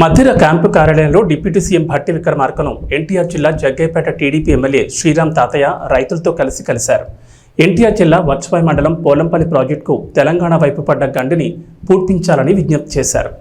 మధ్యర camp కార్యాలయంలో deputy CM Bhatti విక్రమార్కను NTR జిల్లా Jaggayyapeta TDP MLA Sriram తాతయ్య రైతులతో కలిశారు. ఎన్టీఆర్ జిల్లా వర్చవాయి మండలం పోలంపల్లి ప్రాజెక్టుకు తెలంగాణ వైపు పడ్డ గండిని పూడ్పించాలని విజ్ఞప్తి చేశారు.